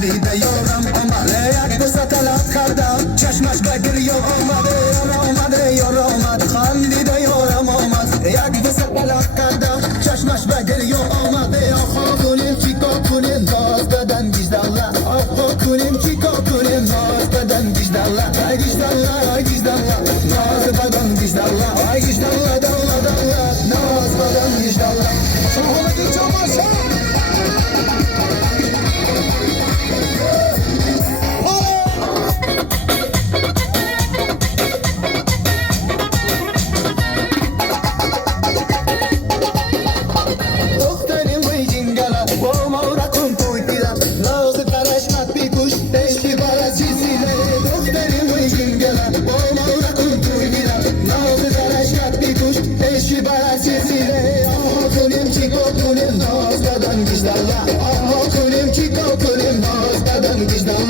خندیده یارم آمد یک دو سطلت کردم چشمش به گریه آمد یار آمد خندیده یارم آمد یک دو سطلت کردم چشمش به گریه آمد آخا کنیم چیکار کنیم ناز بدن گیزدالله آخا کنیم چیکار کنیم ناز بدن گیزدالله ای گیزدالله ای گیزدالله ناز بدن گیزدالله ای گیزدالله دالله دالله ناز بدن گیزدالله محمدی چماشا Aha kulim çiko kulim naz kadın vicdanla